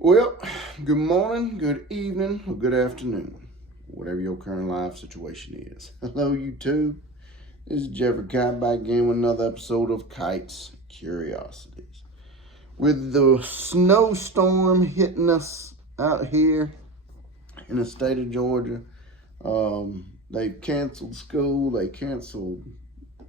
Well, good morning, good evening, or good afternoon, whatever your current life situation is. Hello, YouTube. This is Jeffrey Kite back again with another episode of Kite's Curiosities. With the snowstorm hitting us out here in the state of Georgia, they've canceled school, they canceled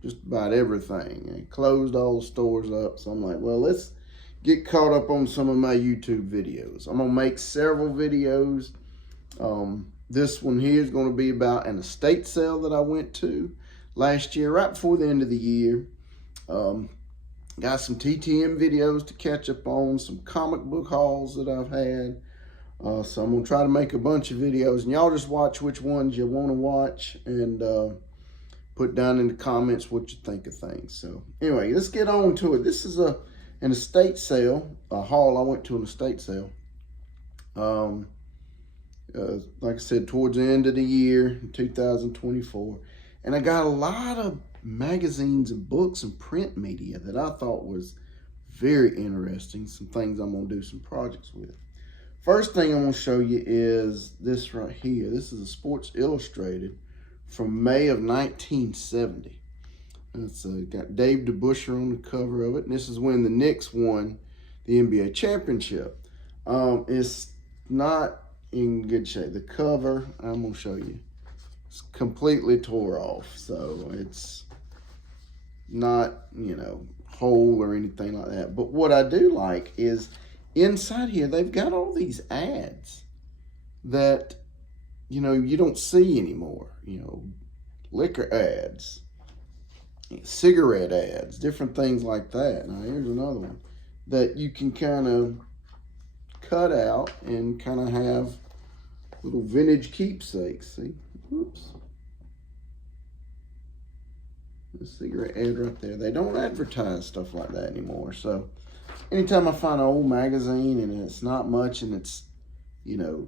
just about everything. They closed all the stores up. So I'm like, well, let's get caught up on some of my YouTube videos. I'm gonna make several videos. This one here is going to be about an estate sale that I went to last year, right before the end of the year. Got some TTM videos to catch up on, some comic book hauls that I've had. So I'm gonna try to make a bunch of videos, and y'all just watch which ones you want to watch, and put down in the comments what you think of things. So anyway, let's get on to it. This is an estate sale, a haul. I went to an estate sale. Like I said, towards the end of the year, 2024. And I got a lot of magazines and books and print media that I thought was very interesting. Some things I'm going to do some projects with. First thing I'm going to show you is this right here. This is a Sports Illustrated from May of 1970. It's got Dave DeBusschere on the cover of it. And this is when the Knicks won the NBA championship. It's not in good shape. The cover, I'm going to show you, it's completely tore off. So it's not, whole or anything like that. But what I do like is inside here, they've got all these ads that, you don't see anymore. Liquor ads, cigarette ads, different things like that. Now here's another one that you can kind of cut out and kind of have little vintage keepsakes. See, whoops, the cigarette ad right there. They don't advertise stuff like that anymore. So anytime I find an old magazine and it's not much and it's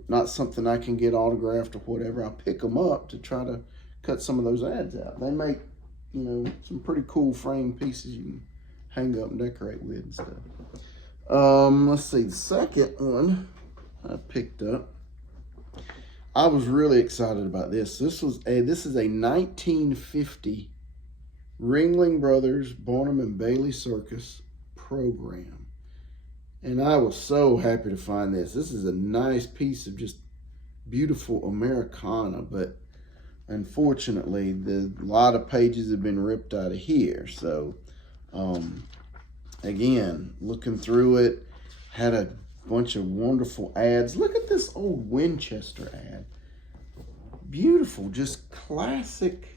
not something I can get autographed or whatever, I pick them up to try to cut some of those ads out. They make some pretty cool frame pieces you can hang up and decorate with and stuff. Let's see, the second one I picked up. I was really excited about this. This is a 1950 Ringling Brothers Barnum and Bailey Circus program. And I was so happy to find this. This is a nice piece of just beautiful Americana, but unfortunately, a lot of pages have been ripped out of here. So, again, looking through it, had a bunch of wonderful ads. Look at this old Winchester ad. Beautiful, just classic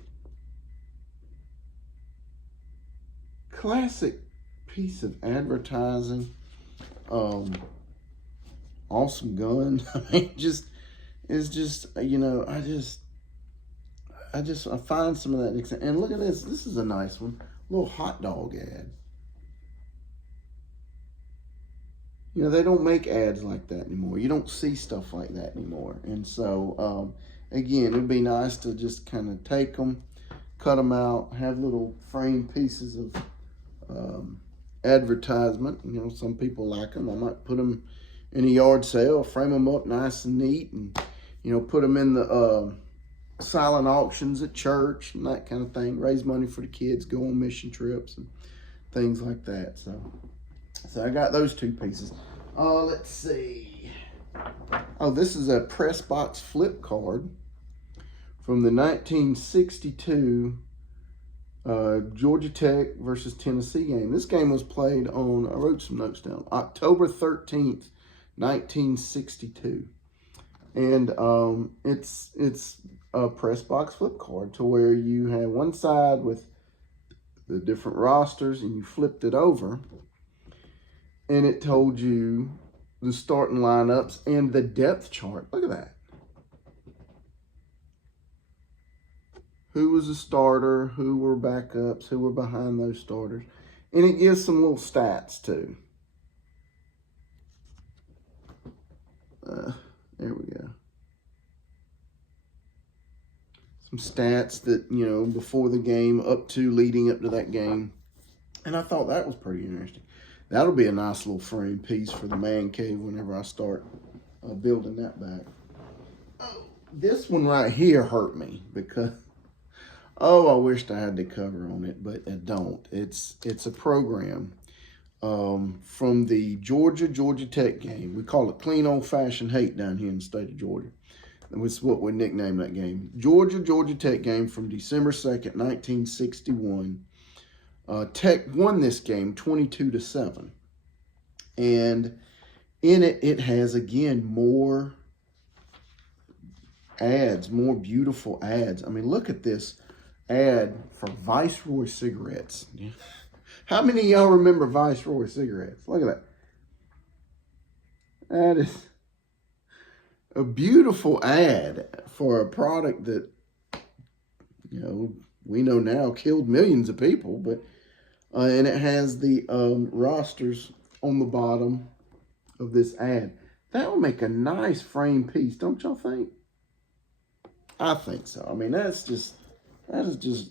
piece of advertising. Awesome gun. I mean, I find some of that. And look at this. This is a nice one. A little hot dog ad. They don't make ads like that anymore. You don't see stuff like that anymore. And so, again, it'd be nice to just kind of take them, cut them out, have little frame pieces of advertisement. Some people like them. I might put them in a yard sale, frame them up nice and neat, and put them in the silent auctions at church and that kind of thing. Raise money for the kids, go on mission trips and things like that. So I got those two pieces. Let's see. Oh, this is a press box flip card from the 1962 Georgia Tech versus Tennessee game. This game was played on, I wrote some notes down, October 13th, 1962. And it's a press box flip card to where you have one side with the different rosters and you flipped it over and it told you the starting lineups and the depth chart. Look at that. Who was a starter, who were backups, who were behind those starters. And it gives some little stats too. There we go. Some stats that, before the game, leading up to that game. And I thought that was pretty interesting. That'll be a nice little frame piece for the man cave whenever I start building that back. Oh, this one right here hurt me because, oh, I wished I had the cover on it, but I don't. It's a program from the Georgia Tech game. We call it Clean Old Fashioned Hate down here in the state of Georgia. That's what we nicknamed that game. Georgia Tech game from December 2nd, 1961. Tech won this game 22-7. And in it, it has, again, more ads, more beautiful ads. I mean, look at this ad for Viceroy cigarettes. How many of y'all remember Viceroy cigarettes? Look at that. That is a beautiful ad for a product that, you know, we know now killed millions of people, but and it has the rosters on the bottom of this ad. That will make a nice frame piece, don't y'all think? I think so. I mean, that is just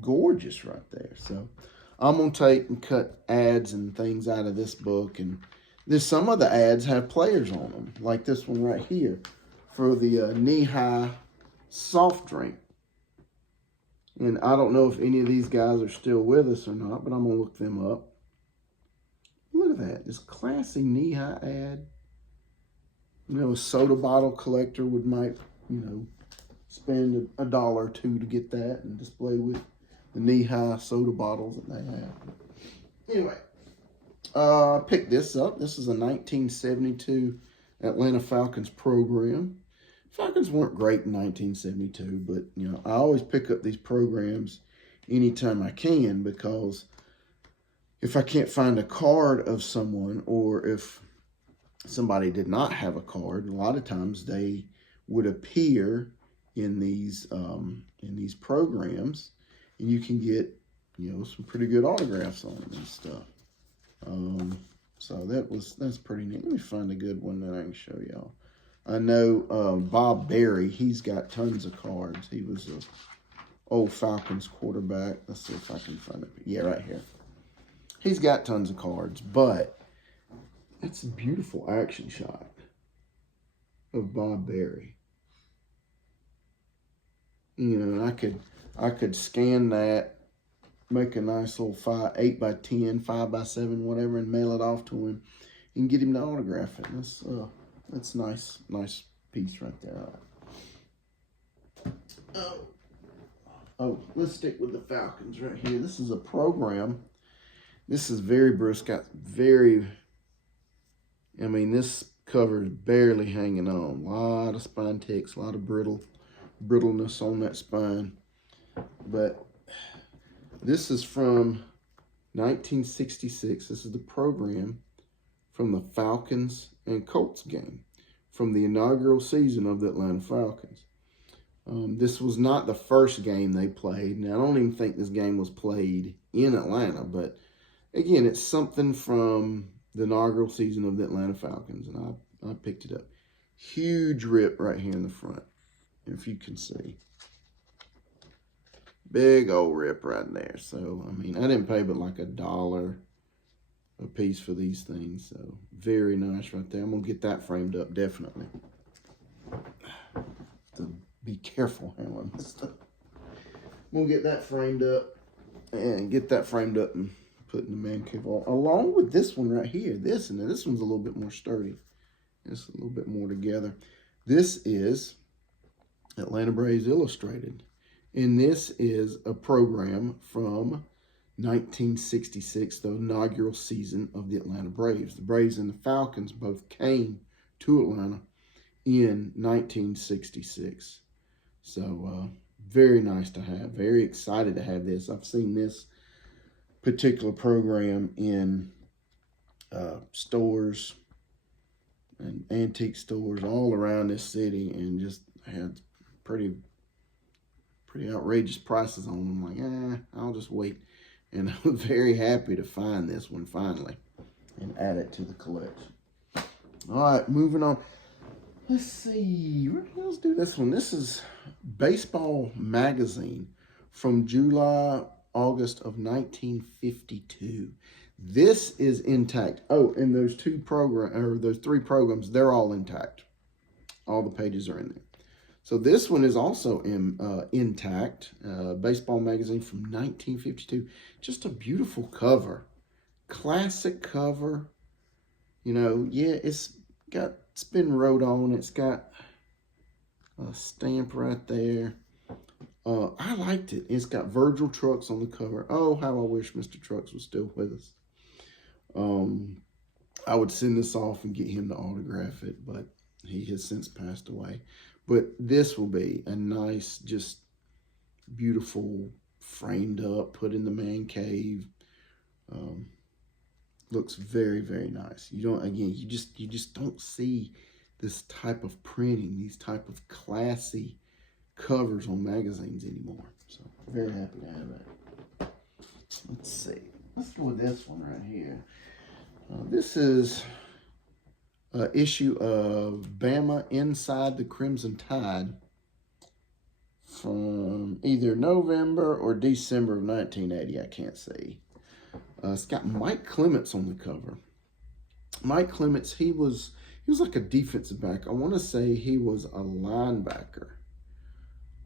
gorgeous right there. So I'm gonna take and cut ads and things out of this book, and there's some of the ads have players on them, like this one right here for the knee-high soft drink. And I don't know if any of these guys are still with us or not, but I'm going to look them up. Look at that. This classy knee-high ad. You know, a soda bottle collector might, you know, spend $1 or $2 to get that and display with the knee-high soda bottles that they have. Anyway, I picked this up. This is a 1972 Atlanta Falcons program. Falcons weren't great in 1972, but, you know, I always pick up these programs anytime I can, because if I can't find a card of someone, or if somebody did not have a card, a lot of times they would appear in these programs, and you can get, you know, some pretty good autographs on them and stuff. So that's pretty neat. Let me find a good one that I can show y'all. I know Bob Berry, he's got tons of cards. He was a old Falcons quarterback. Let's see if I can find it. Yeah, right here. He's got tons of cards, but it's a beautiful action shot of Bob Berry. You know, I could scan that, make a nice little 8x10, 5x7, whatever, and mail it off to him and get him to autograph it. That's nice piece right there. Oh, let's stick with the Falcons right here. This is a program. This is very brisk. I mean, this cover is barely hanging on. A lot of spine ticks, a lot of brittleness on that spine. But this is from 1966. This is the program from the Falcons and Colts game from the inaugural season of the Atlanta Falcons. This was not the first game they played, and I don't even think this game was played in Atlanta, but again, it's something from the inaugural season of the Atlanta Falcons, and I picked it up. Huge rip right here in the front, if you can see. Big old rip right there. So, I mean, I didn't pay but like $1 a piece for these things. So, very nice right there. I'm going to get that framed up, definitely. To be careful handling this stuff. I'm going to get that framed up and put in the man cave wall. Along with this one right here. This one's a little bit more sturdy. It's a little bit more together. This is Atlanta Braves Illustrated. And this is a program from 1966, the inaugural season of the Atlanta Braves. The Braves and the Falcons both came to Atlanta in 1966. So, very nice to have. Very excited to have this. I've seen this particular program in stores and antique stores all around this city, and just had pretty outrageous prices on them. Like, I'll just wait. And I'm very happy to find this one finally and add it to the collection. All right, moving on. Let's see. Let's do this one. This is Baseball Magazine from July, August of 1952. This is intact. Oh, and those those 3 programs, they're all intact. All the pages are in there. So this one is also intact. Baseball magazine from 1952. Just a beautiful cover. Classic cover. You know, yeah, it's been wrote on. It's got a stamp right there. I liked it. It's got Virgil Trucks on the cover. Oh, how I wish Mr. Trucks was still with us. I would send this off and get him to autograph it, but he has since passed away. But this will be a nice, just beautiful, framed up, put in the man cave. Looks very, very nice. You just don't see this type of printing, these type of classy covers on magazines anymore. So very happy to have that. Let's see. Let's go with this one right here. This is an issue of Bama Inside the Crimson Tide from either November or December of 1980. I can't see. It's got Mike Clements on the cover. Mike Clements, he was like a defensive back. I want to say he was a linebacker.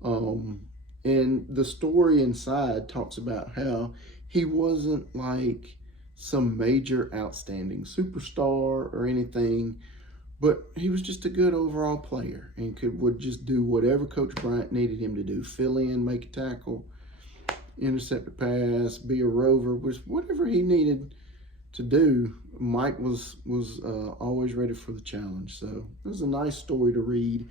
And the story inside talks about how he wasn't like some major outstanding superstar or anything, but he was just a good overall player and would just do whatever Coach Bryant needed him to do. Fill in, make a tackle, intercept a pass, be a rover, whatever he needed to do. Mike was always ready for the challenge. So it was a nice story to read.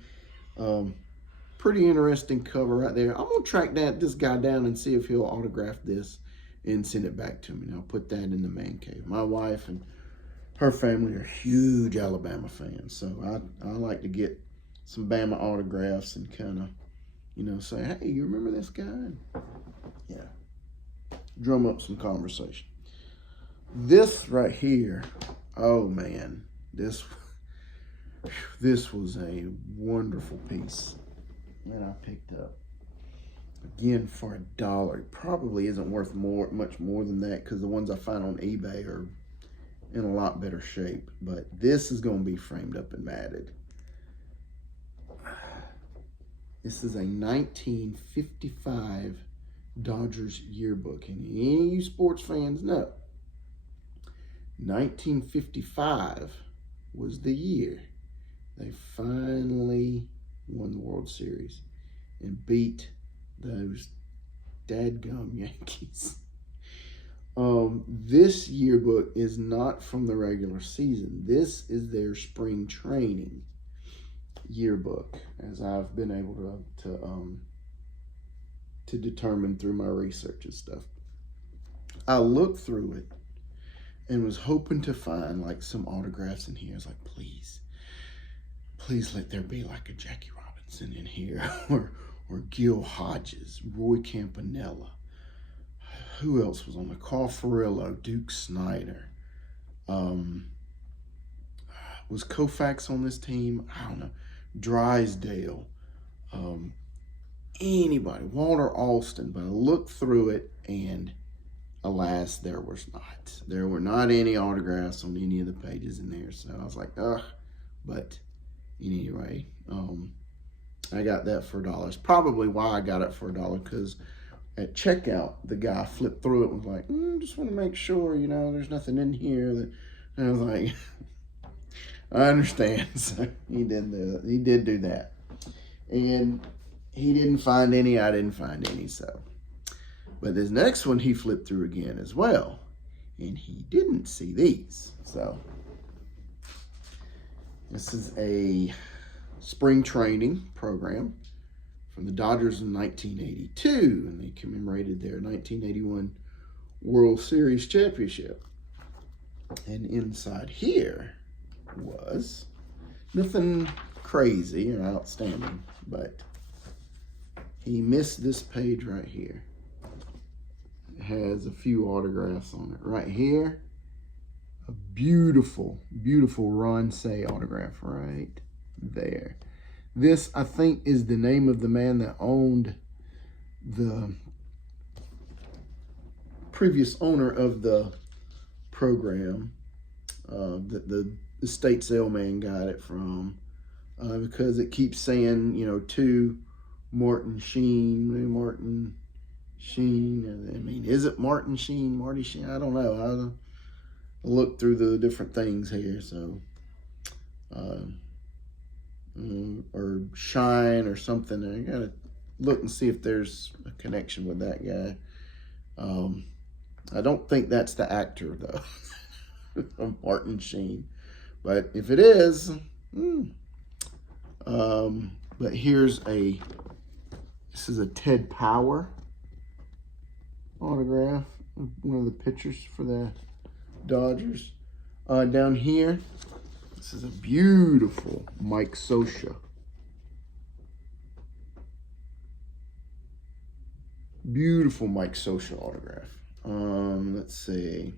Pretty interesting cover right there. I'm going to track this guy down and see if he'll autograph this and send it back to me. And I'll put that in the man cave. My wife and her family are huge Alabama fans. So I like to get some Bama autographs and kind of, you know, say, hey, you remember this guy? Yeah. Drum up some conversation. This right here, oh man, this was a wonderful piece that I picked up. Again, for $1. Probably isn't worth much more than that because the ones I find on eBay are in a lot better shape. But this is going to be framed up and matted. This is a 1955 Dodgers yearbook. And any of you sports fans know, 1955 was the year they finally won the World Series and beat those dadgum Yankees. This yearbook is not from the regular season. This is their spring training yearbook, as I've been able to determine through my research and stuff. I looked through it and was hoping to find like some autographs in here. I was like, please let there be like a Jackie Robinson in here, or Gil Hodges, Roy Campanella. Who else was on the Carl Furillo, Duke Snyder? Was Koufax on this team? I don't know. Drysdale. Anybody. Walter Alston. But I looked through it and alas, there was not. There were not any autographs on any of the pages in there. So I was like, ugh. But anyway, I got that for $1. Probably why I got it for $1, because at checkout, the guy flipped through it and was like, just want to make sure, you know, there's nothing in here. And I was like, I understand. So he did do that. And he didn't find any, I didn't find any. So, but this next one he flipped through again as well. And he didn't see these. So this is a spring training program from the Dodgers in 1982, and they commemorated their 1981 World Series championship. And inside here was nothing crazy or outstanding, but he missed this page right here. It has a few autographs on it. Right here, a beautiful, beautiful Ron Cey autograph right there. This, I think, is the name of the man that owned the previous owner of the program that the estate sale man got it from, because it keeps saying, you know, to Martin Sheen, Martin Sheen. I mean, is it Martin Sheen, Marty Sheen? I don't know. I'll look through the different things here. So, or Shine or something. I gotta look and see if there's a connection with that guy. I don't think that's the actor though, Martin Sheen. But if it is, but this is a Ted Power autograph, one of the pitchers for the Dodgers. Down here, this is a beautiful Mike Scioscia. Beautiful Mike Scioscia autograph. Let's see.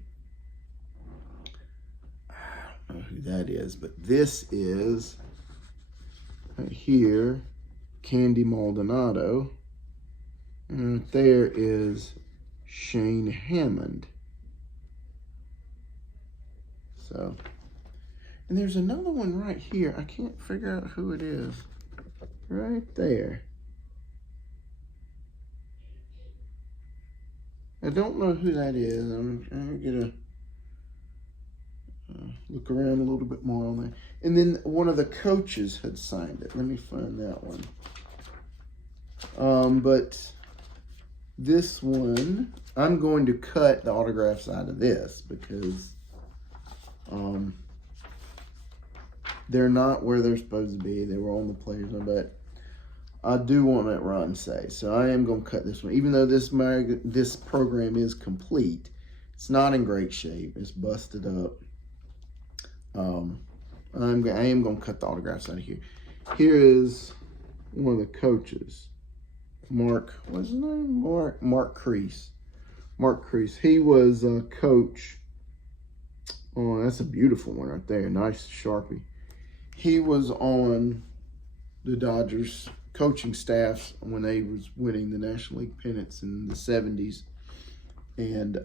I don't know who that is, but this is right here, Candy Maldonado. And right there is Shane Hammond. So, and there's another one right here. I can't figure out who it is. Right there. I don't know who that is. I'm gonna look around a little bit more on that. And then one of the coaches had signed it. Let me find that one. But this one, I'm going to cut the autographs out of this because they're not where they're supposed to be. They were on the players, but I do want that run say. So I am going to cut this one. Even though this program is complete, it's not in great shape. It's busted up. I am going to cut the autographs out of here. Here is one of the coaches. What's his name? Mark Crease. Mark Crease. He was a coach. Oh, that's a beautiful one right there. Nice Sharpie. He was on the Dodgers coaching staff when they was winning the National League pennants in the 70s. And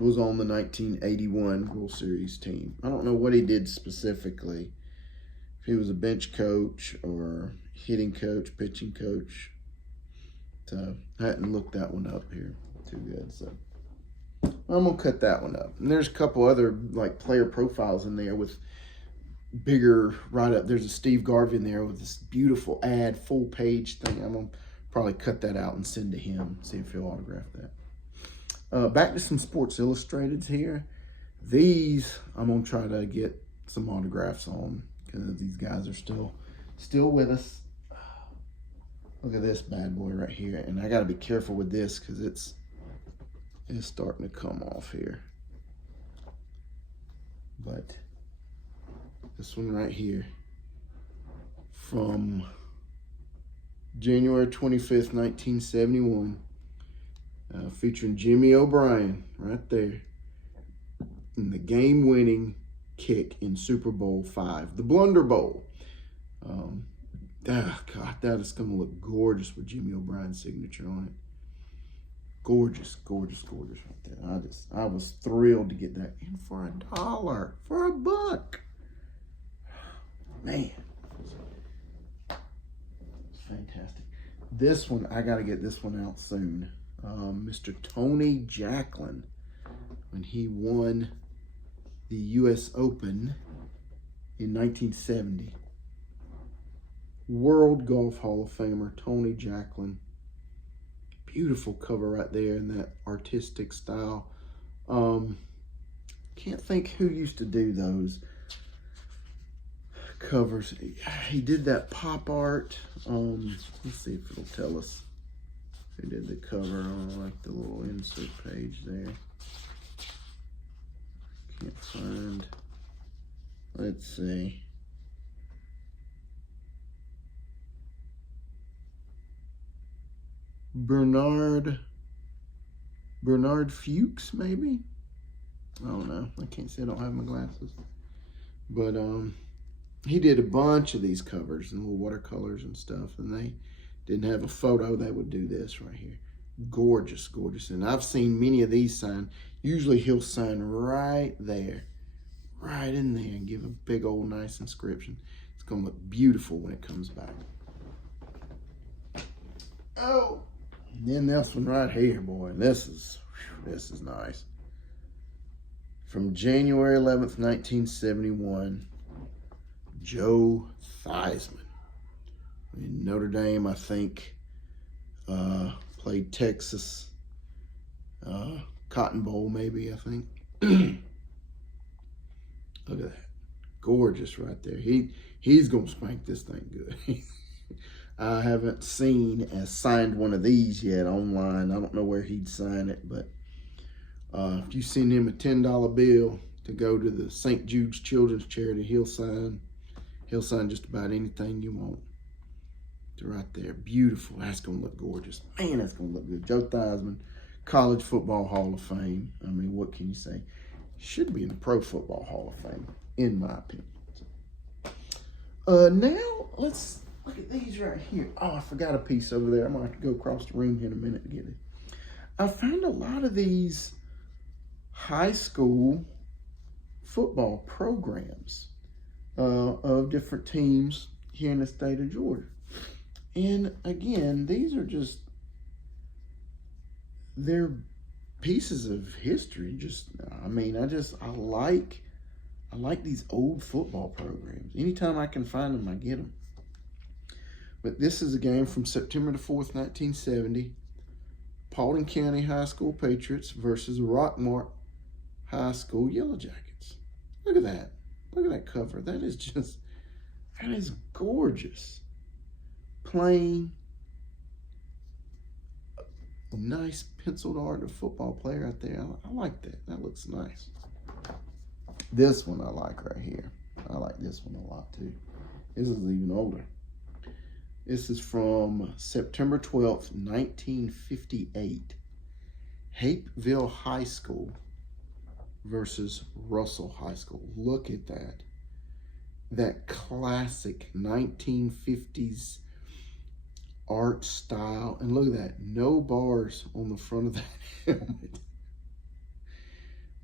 was on the 1981 World Series team. I don't know what he did specifically. If he was a bench coach or hitting coach, pitching coach. So I hadn't looked that one up here too good. So I'm going to cut that one up. And there's a couple other like player profiles in there with bigger write-up. There's a Steve Garvey in there with this beautiful ad, full page thing. I'm going to probably cut that out and send to him, see if he'll autograph that. Back to some Sports Illustrateds here. These I'm going to try to get some autographs on because these guys are still with us. Look at this bad boy right here. And I got to be careful with this because it's starting to come off here. But this one right here from January 25th, 1971. Featuring Jimmy O'Brien right there in the game-winning kick in Super Bowl V, the Blunder Bowl. God, that is going to look gorgeous with Jimmy O'Brien's signature on it. Gorgeous, gorgeous, gorgeous right there. I was thrilled to get that in for $1, for $1. Man, it's fantastic. This one, I got to get this one out soon. Mr. Tony Jacklin, when he won the U.S. Open in 1970. World Golf Hall of Famer, Tony Jacklin. Beautiful cover right there in that artistic style. Can't think who used to do those covers. He did that pop art. Let's see if it'll tell us who did the cover on like the little insert page there. Can't find. Let's see. Bernard Fuchs, maybe? I don't know. I can't see. I don't have my glasses. But he did a bunch of these covers and little watercolors and stuff, and they didn't have a photo. They would do this right here. Gorgeous, gorgeous. And I've seen many of these signed. Usually he'll sign right there, right in there, and give a big old nice inscription. It's going to look beautiful when it comes back. Oh, and then this one right here, boy. This is nice. From January 11th, 1971, Joe Theismann. In Notre Dame, I think, played Texas, Cotton Bowl maybe, I think. Look at that. Gorgeous right there. He's going to spank this thing good. I haven't signed one of these yet online. I don't know where he'd sign it, but if you send him a $10 bill to go to the St. Jude's Children's Charity, he'll sign just about anything you want. It's right there. Beautiful. That's going to look gorgeous. Man, that's going to look good. Joe Theismann, College Football Hall of Fame. I mean, what can you say? Should be in the Pro Football Hall of Fame, in my opinion. Now, let's look at these right here. Oh, I forgot a piece over there. I'm going to have to go across the room here in a minute to get it. I found a lot of these high school football programs of different teams here in the state of Georgia. And again, these are just, they're pieces of history. I like these old football programs. Anytime I can find them, I get them. But this is a game from September the 4th, 1970. Paulding County High School Patriots versus Rockmart High School Yellow Jackets. Look at that. Look at that cover. That is gorgeous. Plain, a nice penciled art of football player out there. I like that. That looks nice. This one I like right here. I like this one a lot too. This is even older. This is from September 12th, 1958. Hapeville High School versus Russell High School. Look at that. That classic 1950s art style. And look at that. No bars on the front of that helmet.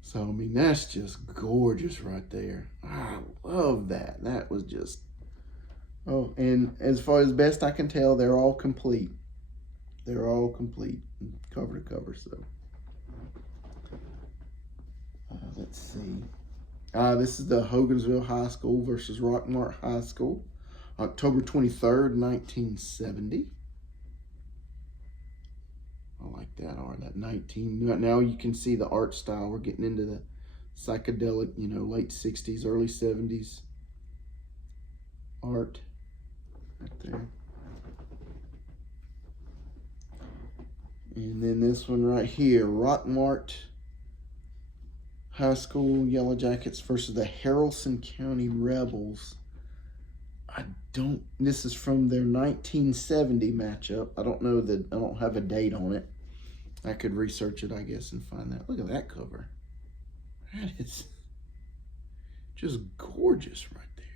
So, I mean, that's just gorgeous right there. I love that. That was just... Oh, and as far as best I can tell, they're all complete. They're all complete, cover to cover. So, let's see. This is the Hogansville High School versus Rockmart High School, October 23rd, 1970. I like that art, that 19. Now you can see the art style. We're getting into the psychedelic, late 60s, early 70s art. Right there. And then this one right here, Rockmart High School Yellow Jackets versus the Haralson County Rebels. This is from their 1970 matchup. I don't have a date on it. I could research it, I guess, and find that. Look at that cover. That is just gorgeous right there.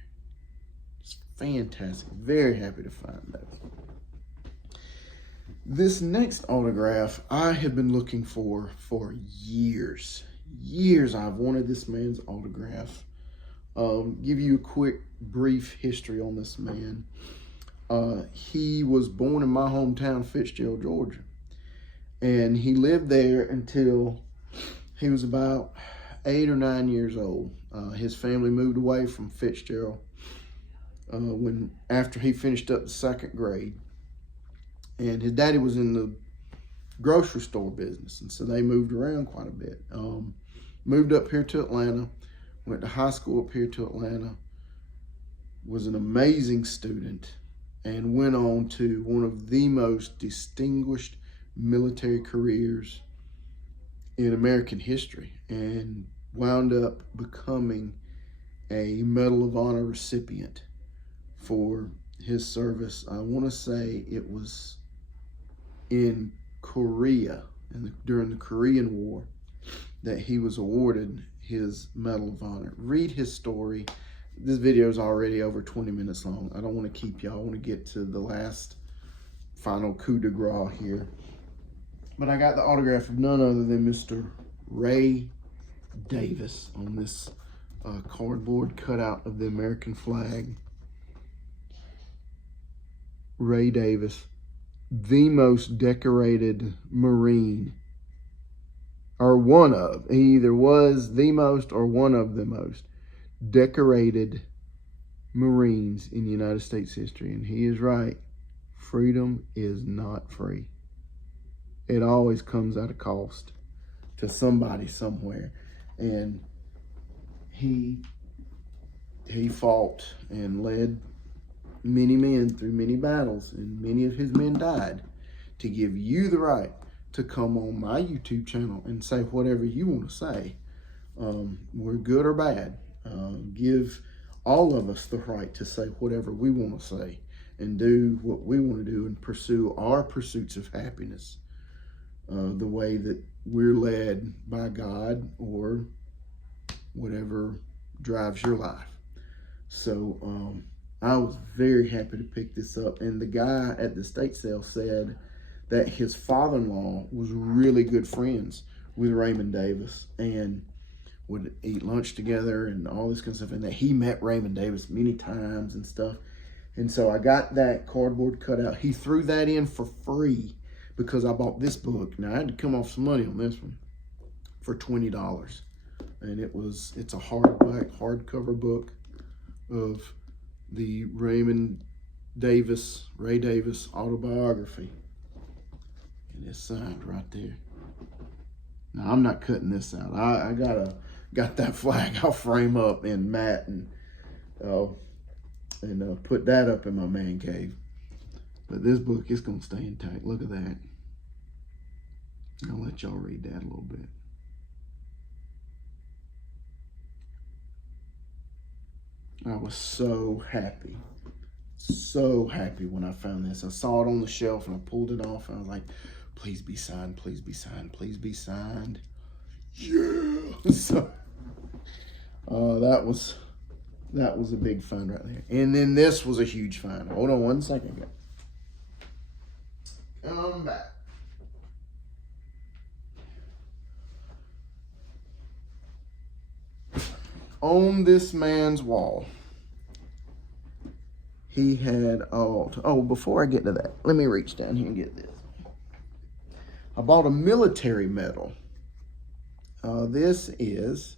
It's fantastic. Very happy to find that. This next autograph I have been looking for years. I've wanted this man's autograph. Give you a quick, brief history on this man. He was born in my hometown, Fitzgerald, Georgia. And he lived there until he was about 8 or 9 years old. His family moved away from Fitzgerald after he finished up the 2nd grade. And his daddy was in the grocery store business, and so they moved around quite a bit. Moved up here to Atlanta, went to high school up here to Atlanta, was an amazing student, and went on to one of the most distinguished military careers in American history, and wound up becoming a Medal of Honor recipient for his service. I want to say it was in Korea, during the Korean War, that he was awarded his Medal of Honor. Read his story. This video is already over 20 minutes long. I don't want to keep y'all. I want to get to the last final coup de grace here. But I got the autograph of none other than Mr. Ray Davis on this cardboard cutout of the American flag. Ray Davis, the most decorated Marine, or one of, he either was the most or one of the most decorated Marines in United States history. And he is right. Freedom is not free. It always comes at a cost to somebody somewhere. And he fought and led many men through many battles, and many of his men died to give you the right to come on my YouTube channel and say whatever you want to say. We're good or bad. Give all of us the right to say whatever we want to say and do what we want to do and pursue our pursuits of happiness the way that we're led by God or whatever drives your life. So I was very happy to pick this up. And the guy at the estate sale said that his father-in-law was really good friends with Raymond Davis and would eat lunch together and all this kind of stuff. And that he met Raymond Davis many times and stuff. And so I got that cardboard cutout. He threw that in for free because I bought this book. Now I had to come off some money on this one for $20. And it's a hardcover book of the Ray Davis autobiography. And it's signed right there. Now I'm not cutting this out. I got that flag I'll frame up in matte and put that up in my man cave. But this book is gonna stay intact. Look at that. I'll let y'all read that a little bit. I was so happy when I found this. I saw it on the shelf and I pulled it off and I was like, please be signed, please be signed, please be signed. Yeah. So that was a big find right there. And then this was a huge find. Hold on one second, guys. Come on back. On this man's wall, he had before I get to that, let me reach down here and get this. I bought a military medal. This is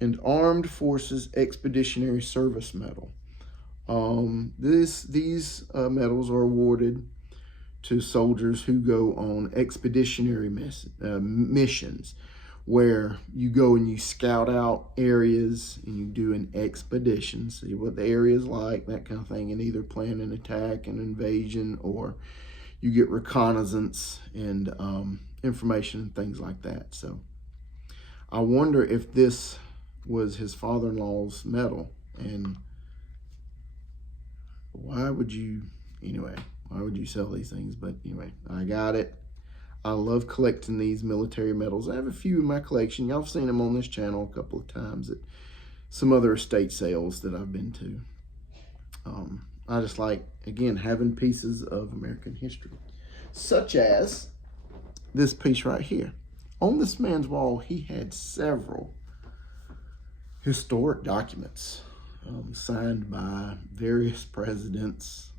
an Armed Forces Expeditionary Service Medal. These medals are awarded to soldiers who go on expeditionary missions, where you go and you scout out areas and you do an expedition, see what the area is like, that kind of thing, and either plan an attack, an invasion, or you get reconnaissance and information and things like that. So I wonder if this was his father-in-law's medal, and why would you sell these things? But anyway, I got it. I love collecting these military medals. I have a few in my collection. Y'all have seen them on this channel a couple of times at some other estate sales that I've been to. I just like, again, having pieces of American history, such as this piece right here. On this man's wall, he had several historic documents signed by various presidents,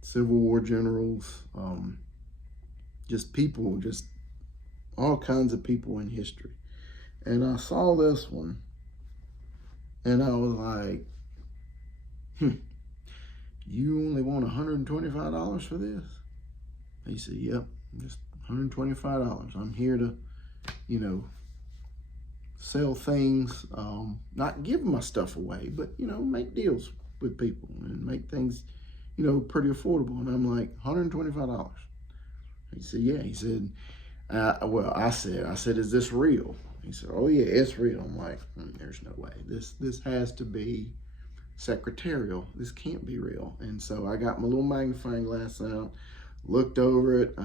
Civil War generals, just all kinds of people in history. And I saw this one and I was like, you only want $125 for this? He said, yep, just $125. I'm here to, sell things, not give my stuff away, but, make deals with people and make things, pretty affordable. And I'm like, $125. He said, yeah. He said, I said, is this real? He said, oh yeah, it's real. I'm like, there's no way. This has to be secretarial. This can't be real. And so I got my little magnifying glass out, looked over it.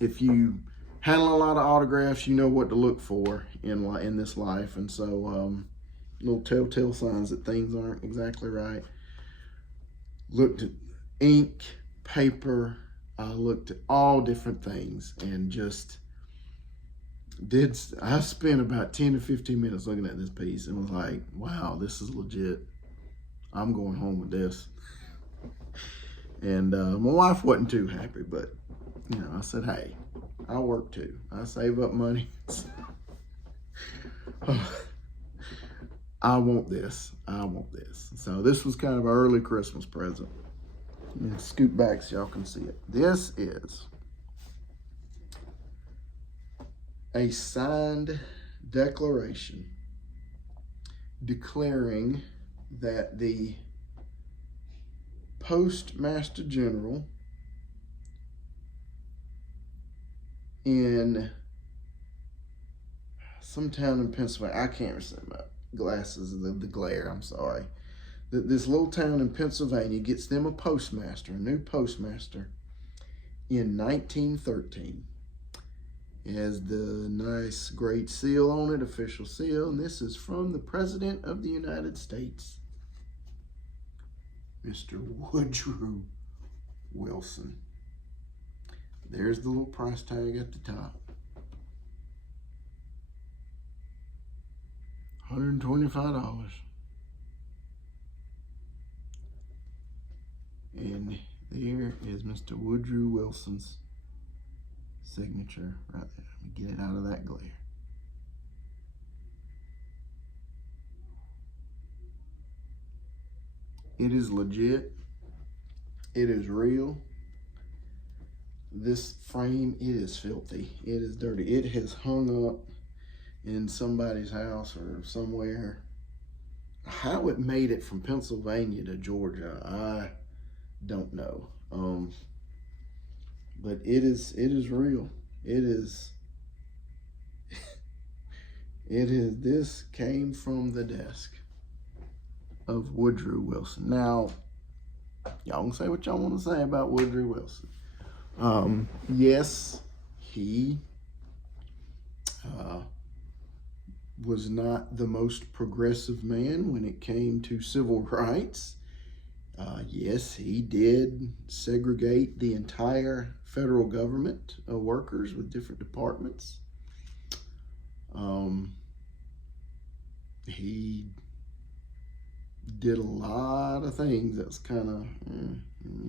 If you handle a lot of autographs, you know what to look for in this life. And so little telltale signs that things aren't exactly right. Looked at ink, paper, I looked at all different things and just I spent about 10 to 15 minutes looking at this piece and was like, wow, this is legit. I'm going home with this. And my wife wasn't too happy, but you know, I said, hey, I work too. I save up money. I want this. I want this. So this was kind of an early Christmas present. And scoot back so y'all can see it. This is a signed declaration declaring that the Postmaster General in some town in Pennsylvania, I can't see my glasses, the glare, I'm sorry. This little town in Pennsylvania gets them a postmaster, a new postmaster, in 1913. It has the nice great seal on it, official seal, and this is from the President of the United States, Mr. Woodrow Wilson. There's the little price tag at the top. $125. And there is Mr. Woodrow Wilson's signature right there. Let me get it out of that glare. It is legit. It is real. This frame, it is filthy. It is dirty. It has hung up in somebody's house or somewhere. How it made it from Pennsylvania to Georgia, I don't know. But it is real. It is this came from the desk of Woodrow Wilson. Now, y'all can say what y'all want to say about Woodrow Wilson. Yes, he was not the most progressive man when it came to civil rights. Yes, he did segregate the entire federal government of workers with different departments. He did a lot of things that's kind of,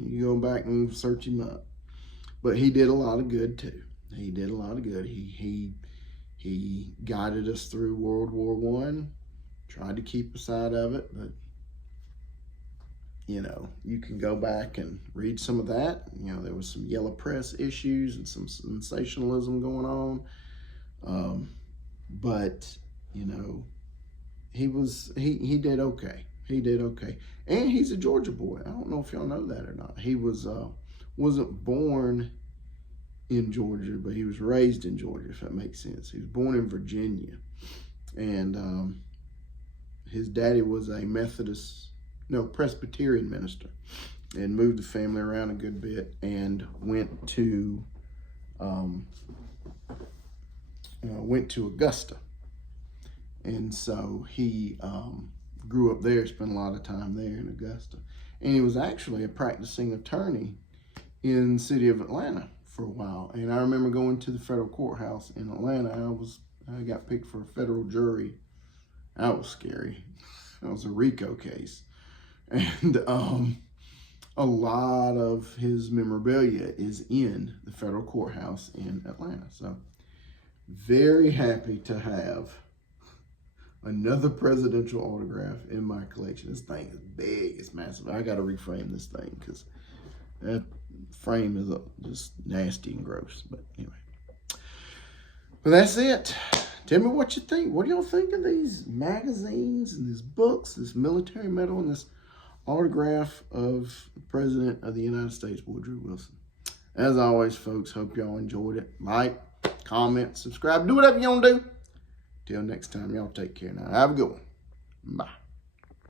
you go back and search him up. But he did a lot of good too. He did a lot of good. He guided us through World War I, tried to keep us out of it, but you know, you can go back and read some of that. You know, there was some yellow press issues and some sensationalism going on. But, you know, he did okay. He did okay. And he's a Georgia boy. I don't know if y'all know that or not. He wasn't born in Georgia, but he was raised in Georgia, if that makes sense. He was born in Virginia. And his daddy was a Presbyterian minister, and moved the family around a good bit, and went to Augusta. And so he grew up there, spent a lot of time there in Augusta. And he was actually a practicing attorney in the city of Atlanta for a while. And I remember going to the federal courthouse in Atlanta. I got picked for a federal jury. That was scary. That was a RICO case. And a lot of his memorabilia is in the federal courthouse in Atlanta. So very happy to have another presidential autograph in my collection. This thing is big, it's massive. I got to reframe this thing because that frame is just nasty and gross. But anyway, but that's it. Tell me what you think. What do y'all think of these magazines and these books, this military medal, and this autograph of the President of the United States, Woodrow Wilson? As always, folks, hope y'all enjoyed it. Like, comment, subscribe, do whatever you want to do. Till next time, y'all take care now. Have a good one. Bye.